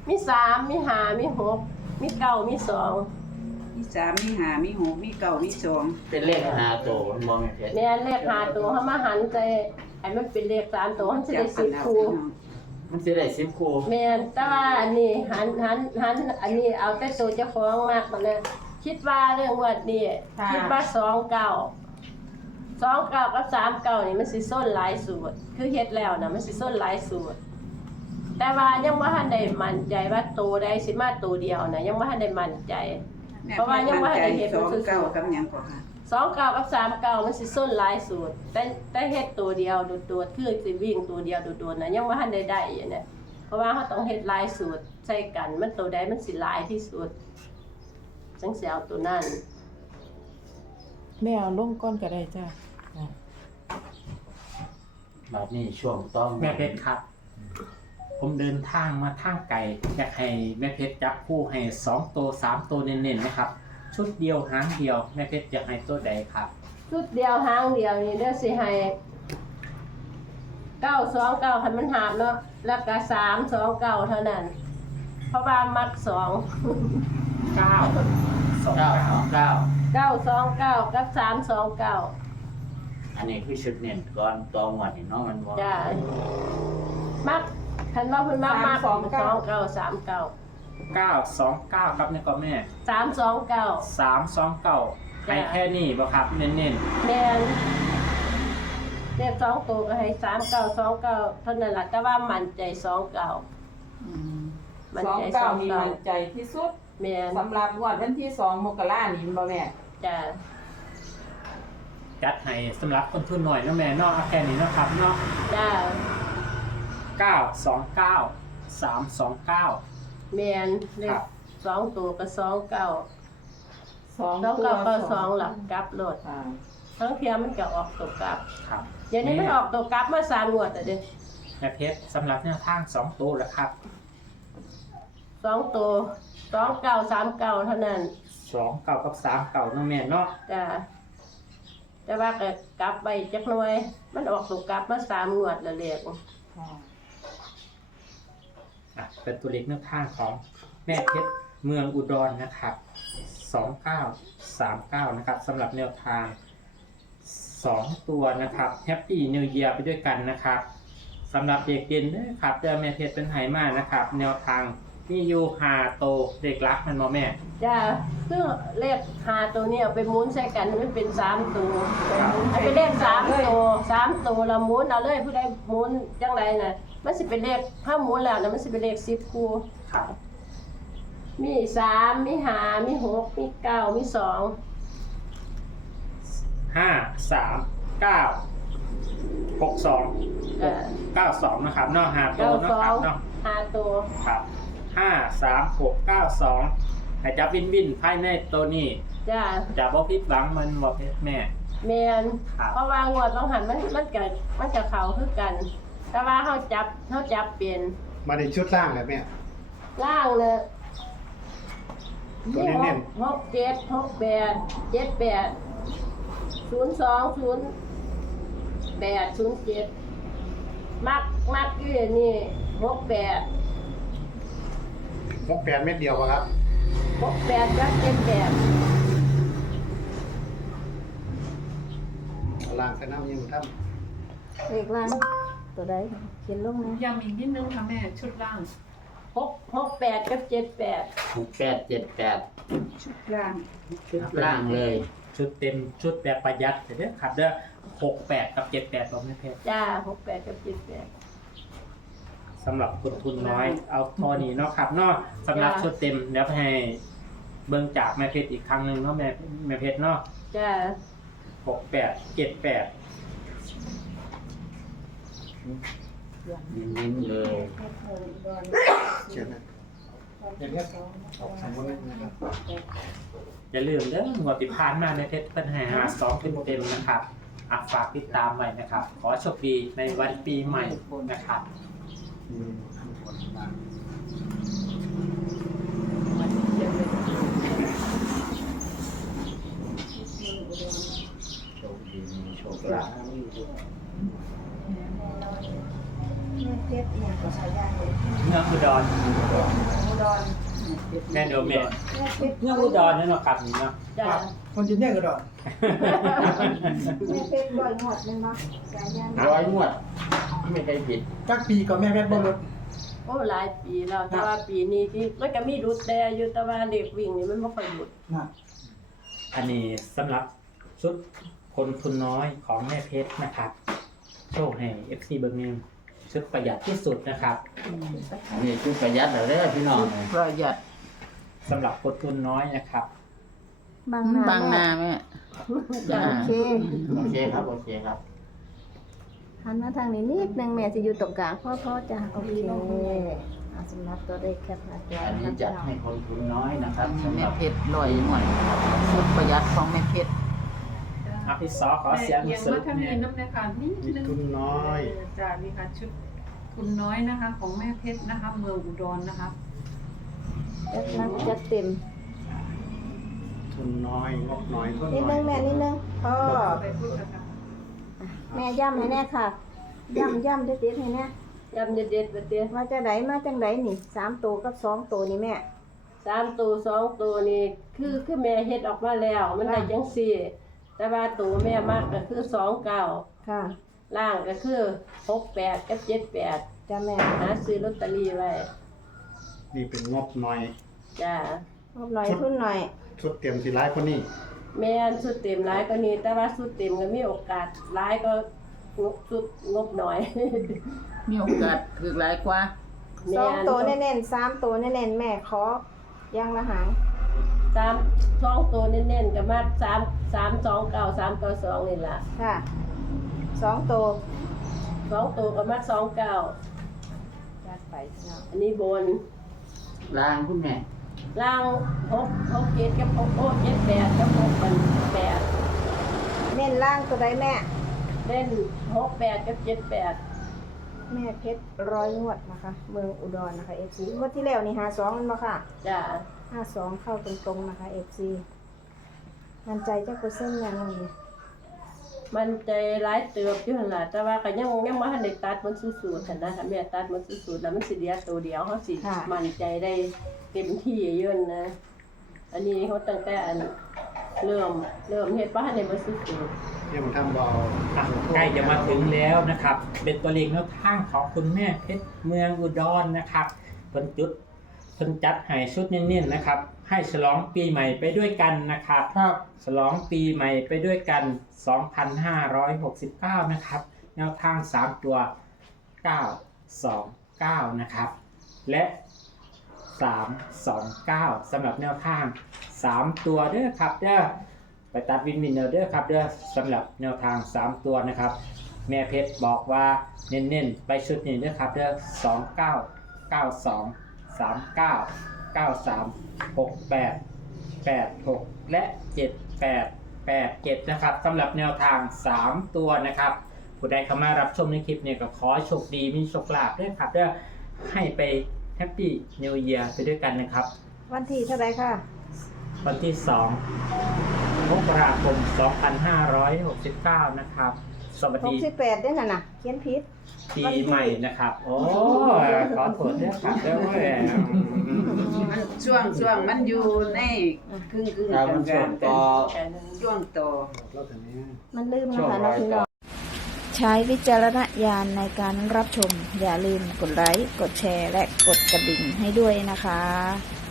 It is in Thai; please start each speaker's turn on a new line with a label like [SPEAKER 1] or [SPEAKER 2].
[SPEAKER 1] มี3มี5มี6มี9มี2
[SPEAKER 2] มี3มี5มี6มี9มี2
[SPEAKER 3] เป็นเลข5ตัวมองไม่เพชร
[SPEAKER 1] แม่นเลข5ตัวเฮามาหันใจให้มันเป็นเลข3ตัวมันสิได้10คู่
[SPEAKER 3] มันสิได้10คู่
[SPEAKER 1] แม่นแต่ว่าอันนี้หันอันนี้เอาแต่ตัวเจ้าของมากมาเลยคิดว่าเรื่องงวดนี้คิดว่า29กับ39นี่มันสิส้นหลายสูตรคือเฮ็ดแล้วนะมันสิส้นหลายสูตรแต่ว่ายังบ่ทันได้มั่นใจว่าตัวใดสิมาตัวเดียวนะยังบ่ทันได้มั่นใจเพราะว่ายังบ่ทันได้เฮ็ดมันคือ
[SPEAKER 2] 29กับหยังก็ค่ะ
[SPEAKER 1] 29กับ39มันสิส้นหลายสูตรแต่เฮ็ดตัวเดียวโดดๆคือสิวิ่งตัวเดียวโดดๆนะยังบ่ทันได้อยู่เนี่ยเพราะว่าเขาต้องเฮ็ดหลายสูตรใส่กันมันตัวใดมันสิหลายที่สุดจังสิเอาตัวนั้น
[SPEAKER 4] แม่เอาลงก้อนก็ได้จ้ะ
[SPEAKER 3] แบบนี้ช่วงต้อง
[SPEAKER 5] แม่เพชรครับ ผมเดินทางมาทางไกลอยากให้แม่เพชรจับคู่ให้2ตัว3ตัวเน้นๆนะครับ ชุดเดียวหางเดียวแม่เพชรอยากให้ตัวใดครับ
[SPEAKER 1] ชุดเดียวหางเดียวนี่เด้อสิให้929คันมันหามเนาะแล้วก็329เท่านั้นเพราะว่ามัก2
[SPEAKER 5] 929
[SPEAKER 1] 929กับ329
[SPEAKER 3] อันนี้คือชุดเน้นก่อนตองวันนี่เนาะมันบ่
[SPEAKER 1] จ้ามักคันว่าเพิ่นมัก2939
[SPEAKER 5] 929ครับนี่ก็แม่
[SPEAKER 1] 329
[SPEAKER 5] 329ให้แค่นี้บ่ครับเน้น
[SPEAKER 1] แม่นเลข2ตัวก็ให้3929เท่านั้นล่ะแต่ว่ามั่นใจ29มั่นใจ
[SPEAKER 4] 29นี่มั่นใจที่สุด
[SPEAKER 1] แม่น
[SPEAKER 4] สำหรับงวดวันที่2มกราคมนี้บ่แม่
[SPEAKER 1] จ้า
[SPEAKER 5] ๆจัดให้สำหรับคนทุนหน่อยเนาะแม่เนาะเอาแค่นี้เนาะครับเนาะ
[SPEAKER 1] จ้า
[SPEAKER 5] 929 329
[SPEAKER 1] แม่นเล
[SPEAKER 5] ครั
[SPEAKER 1] ข
[SPEAKER 5] บ
[SPEAKER 1] 2ตัวก็29
[SPEAKER 4] 2
[SPEAKER 1] 29ก็2หลักกลับโลด
[SPEAKER 4] ค่ะ
[SPEAKER 1] ทั้งเทียมันก็ออกตัวกลับ
[SPEAKER 5] ครับ
[SPEAKER 1] เดี๋ยวนี้มันออกตัวกลับมา3งวดแล้วเด้
[SPEAKER 5] แม่เพชรสำหรับแนวทาง2ตัวแล้วครับ
[SPEAKER 1] 2ตัว2939เท่านั้น
[SPEAKER 5] 29กับ39เนาะแม่เนาะ
[SPEAKER 1] จ้าแต่ว่าก็กลับไปจักหน่อยมันออกตัวกลับมา3งวดแล้วเลข
[SPEAKER 4] ค่ะ
[SPEAKER 5] เป็นตัวเลขแนวทางของแม่เพชรเมืองอุดรนะครับ2939นะครับสำหรับแนวทาง2ตัวนะครับแฮปปี้นิวเยียร์ไปด้วยกันนะครับสำหรับเด็กเด่นนะครับเดือนแม่เพชรเป็นไหมานะครับแนวทางมีอยู่5โตเด็กรักมันบ่แม่
[SPEAKER 1] จ้าซึ่งเลข5ตัวนี้เอาไปหมุนใส่กันมันเป็น3ตัวเอาไปเลข3ตัวแล้วหมุนเอาเลยผู้ใดหมุนจังไดน่ะมันสิเป็นเลขถ้าหมุนแล้วน่ะมันสิเป็นเลข10คู่
[SPEAKER 5] ครับ
[SPEAKER 1] มี3มี5มี6มี9มี2
[SPEAKER 5] 92นะครับเนาะ5โตเนาะครับเนาะ
[SPEAKER 1] 5ตัว
[SPEAKER 5] ครับ53692ให้จับวินภายในตัวนี้
[SPEAKER 1] จ้า
[SPEAKER 5] จะบ่ผิดหวังมันบ่เพชรแม่
[SPEAKER 1] แม่น
[SPEAKER 5] ครับ
[SPEAKER 1] เพราะว่างวดต้องหันมันก็เข้าคือกัน แต่ว่าเฮาจับเปลี่ยน
[SPEAKER 6] มาในชุดล่างเลยแม่
[SPEAKER 1] ล่างเลย
[SPEAKER 6] ตัวเน้น
[SPEAKER 1] 6 7 6 8 7 8 02 08 07มักอยู่นี่68
[SPEAKER 6] 68 เม็ดเดียวป่ะครับ
[SPEAKER 1] 68กับ78
[SPEAKER 6] ล่างใส่น้ำยังท่าน
[SPEAKER 1] เลขล่างตัวใดเขียนลงนะ
[SPEAKER 4] ย้ำอีกนิดนึงค่ะแม่ชุดล่าง
[SPEAKER 1] 68กับ78
[SPEAKER 3] 6878
[SPEAKER 2] ชุดล่าง
[SPEAKER 3] ชุดล่างเลย
[SPEAKER 5] ชุดเต็มชุดแบบประหยัดเด้อครับเด้อ68กับ78บ่แม่เพชร
[SPEAKER 1] จ้า68กับ78
[SPEAKER 5] สำหรับคนทุนน้อยเอาพอนี้เนาะครับเนาะสำหรับชุดเต็มเดี๋ยวให้เบิ่งจากแม่เพชรอีกครั้งหนึงเนาะแม่เพชรเนาะ
[SPEAKER 1] จ้า
[SPEAKER 5] 6878
[SPEAKER 3] เน้นๆเลย
[SPEAKER 6] เขียนนะเดี๋ยวนี้ออกสมมตินะครับ
[SPEAKER 5] อย่าลืมเด้องวดที่ผ่านมาแม่เพชรเพิ่นให้52เต็มๆนะครับฝากติดตามไว้นะครับ ขอโชคดีในวันปีใหม่นะครับ
[SPEAKER 3] โชคดีมีโชคลาภ
[SPEAKER 5] เมืองอุดร
[SPEAKER 2] ดร
[SPEAKER 5] แม่เดียวแม่เมืองอุดรนั่นเนาะครับนี่เนาะ
[SPEAKER 1] จ้า
[SPEAKER 6] คนจีนเนี่ยก็ดอน
[SPEAKER 2] แม่เพชรบ่อยหมดเลยเนาะสายยัน
[SPEAKER 3] 100งวดไม่เคยผิด
[SPEAKER 6] จักปีก็แม่แม่บ่ลด
[SPEAKER 1] โอ้หลายปีแล้วแต่ว่าปีนี้ที่มันก็มีดุดแต่อยู่แต่ว่าเด็กวิ่งนี่มันบ่ค่อยดุด
[SPEAKER 6] นะ
[SPEAKER 5] อันนี้สำหรับชุดคนทุนน้อยของแม่เพชรนะครับโชคให้ FC เบิร์เนมชุดประหยัดที่สุดนะครับ
[SPEAKER 3] อันนี้คือประหยัดแล้วเด้อพี่น้อง
[SPEAKER 7] ประหยัด
[SPEAKER 5] สำหรับคนทุนน้อยนะครับ
[SPEAKER 2] บางนา
[SPEAKER 7] บางนาแม่จ้า
[SPEAKER 2] โอเค
[SPEAKER 3] โอเคครับโอเคครับ
[SPEAKER 2] หันมาทางนี้นิดนึงแม่จะอยู่ตรงกลางพ่อจ้ะโอเคสำหรับตัวเลขแคปหน้าจอ
[SPEAKER 3] อันนี้จัดให้คนทุนน้อยนะครับสำห
[SPEAKER 7] แม่
[SPEAKER 3] รับ
[SPEAKER 7] เพชรลอยหน่อยสุดประหยัดของแม่เพชร
[SPEAKER 5] อัพพี่ซอขอเสียง
[SPEAKER 8] เอียง
[SPEAKER 5] สุ
[SPEAKER 8] มา
[SPEAKER 5] ด
[SPEAKER 8] ทาง
[SPEAKER 5] เนี่
[SPEAKER 8] นี้
[SPEAKER 5] ย
[SPEAKER 8] น้ำในค่ะนี่
[SPEAKER 6] มีทุนน้อย
[SPEAKER 8] จ้านี่ค่ะชุดคุณน้อยนะคะ ของแม่เพชรนะคะ เมืองอุดรนะคะ
[SPEAKER 2] จัดหนักจัดเต็ม
[SPEAKER 6] ทุนน้อยงบน้อยทุน
[SPEAKER 2] นิด
[SPEAKER 6] น้
[SPEAKER 2] นึ
[SPEAKER 6] อย
[SPEAKER 2] งแม่นิดนึงพ่อ
[SPEAKER 8] ไปพูดกันค่ะ
[SPEAKER 2] แม่ย้ำให้แน่ค่ะย้ำเด็ดๆให้แน่
[SPEAKER 1] ยำเด็ดๆไปเตี้ย
[SPEAKER 2] มาจากไหนมาจากไหนนี่3ตัวกับ2ตัวนี่แม่
[SPEAKER 1] 3ตัว2ตัวนี่คือแม่เฮ็ดออกมาแล้วมันได้จังซี่แต่ว่าตัวแม่มักก็คือ29
[SPEAKER 2] ค่ะ
[SPEAKER 1] ล่างก็คือ68กับ78
[SPEAKER 2] จ้าแม่
[SPEAKER 1] หาซื้อลอตเตอรี่ไว้
[SPEAKER 6] นี่เป็นงบน้อย
[SPEAKER 1] จ้า
[SPEAKER 2] งบหน่อยทุนหน่อย
[SPEAKER 6] ชุดเตรียมสิร้ายคนนี้
[SPEAKER 1] แม่นสุดเต็มหลายกว่านี้แต่ว่าสุดเต็มก็มีโอกาสหลายก็สุดงบน้อย
[SPEAKER 7] มีโอกาสคือหลายกว่า
[SPEAKER 2] 2ตัวแน่นๆ3ตัวแน่นๆแม่ขอย่างละหาง
[SPEAKER 1] 2ตัวเน้นๆก็มาก3 2 9 3 9 2นี่ล่ะ
[SPEAKER 2] ค่ะ2ตัว
[SPEAKER 1] 2ตัวก็มาก29
[SPEAKER 2] จัดไปพี่น้อง
[SPEAKER 1] อันนี้บน
[SPEAKER 3] ล้างคุณแม่
[SPEAKER 1] ล่าง6 7กับ6 7 8กับ6 8
[SPEAKER 2] เน้นล่างตัวใดแม่
[SPEAKER 1] เล่น6 8กับ7 8
[SPEAKER 2] แม่เพชร100งวดนะคะ เมืองอุดรนะคะ FC งวดที่แล้วนี่52มันบ่ค่ะ
[SPEAKER 1] จ้า
[SPEAKER 2] 52เข้าตรงๆนะคะ FC มั่นใจจักเปอร์เซ็นต์ยังนี่
[SPEAKER 1] มันใจร้ายเติบอยู่หั่นล่ะแต่ว่าก็ยังบ่ทันได้ตัดมันสู้ๆคั่นนะถ้าแม่ตัดมันสู้ๆแล้วมันสิเหลือตัวเดียวเฮาสิมั่นใจได้เต็มที่อยู่นะ อันนี้เขาตั้งแต่อันเริ่มเฮ็ดบ่ทันได้มาสู้ๆ
[SPEAKER 6] เนี่ยมันทำเบา
[SPEAKER 5] ใกล้จะมาถึงแล้วนะครับ เป็นตัวเลขแนวทางของคุณแม่เพชรเมืองอุดรนะครับเพิ่นจัดให้ชุดเน้นๆนะครับ ให้ฉลองปีใหม่ไปด้วยกันนะครับ
[SPEAKER 6] ครับ
[SPEAKER 5] ฉลองปีใหม่ไปด้วยกัน 2569 นะครับ แนวทาง 3 ตัว 929 นะครับ และ 329 สำหรับแนวทาง 3 ตัวเด้อครับเด้อไปตัดวินเด้อครับเด้อสำหรับแนวทาง 3 ตัวนะครับ แม่เพชรบอกว่าเน้นๆ ไปชุดนี้เด้อครับเด้อ29 92 39 93 68 86 และ 78 นะครับสำหรับแนวทาง 3 ตัวนะครับ ผู้ใดเข้ามารับชมในคลิปเนี่ยก็ขอให้โชคดีมีโชคลาภด้วยครับเด้อให้ไปแฮปปี้นิวเยียร์ไปด้วยกันนะครับ
[SPEAKER 2] วันที่เท่าไหร่ค่ะ
[SPEAKER 5] วันที่ 2 มกราคม 2569 นะครับ สวัสดี
[SPEAKER 2] 68ได้น่ะนะเขียนผิด
[SPEAKER 5] ปีใหม่นะครับ โอ้ขอโทษด้วยครับเด้อเว้ย
[SPEAKER 2] มันช่วงมันอยู่ในครึ่ง
[SPEAKER 3] เรามันส่งต่อ
[SPEAKER 2] ช่วงต่อ
[SPEAKER 6] เราถึงนี้
[SPEAKER 2] มันลืมนะคะน้องพี่น้องใช้วิจารณญาณในการรับชม อย่าลืมกดไลค์ กดแชร์ และกดกระดิ่งให้ด้วยนะคะ